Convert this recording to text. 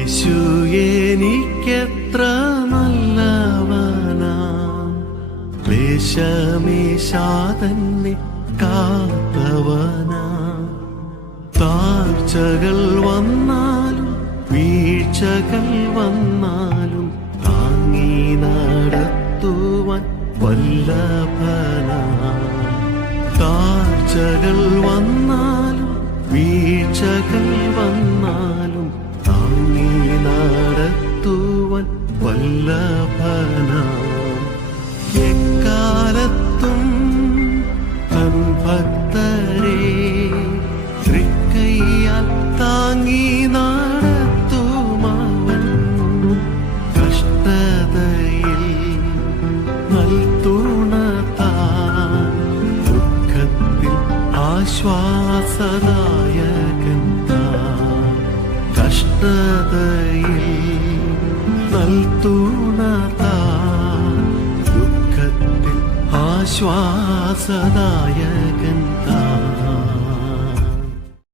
യേശു എനിക്കെത്ര നല്ലവനാ, ക്ലേശമേശാതന്നെ കാത്തവനാ. താഴ്ചകൾ വന്നാലും വീഴ്ചകൾ വന്നാലും താങ്ങി നടത്തുവാൻ വല്ലഭനാ. താഴ്ചകൾ വന്നാലും വീഴ്ചകൾ വന്നാലും താങ്ങി നടത്തുവാൻ വല്ലഭനാ. എക്കാലത്തും തൻ ഭക്തരെ തൃക്കൈയാൽ താങ്ങി നടത്തുമവൻ. കഷ്ടതയിൽ നൽതുണ താൻ, ദുഃഖത്തിൽ ആശ്വാസദായകൻ താൻ. കഷ്ടതയിൽ നൽതുണ താൻ, ദുഃഖത്തിൽ ആശ്വാസദായകൻ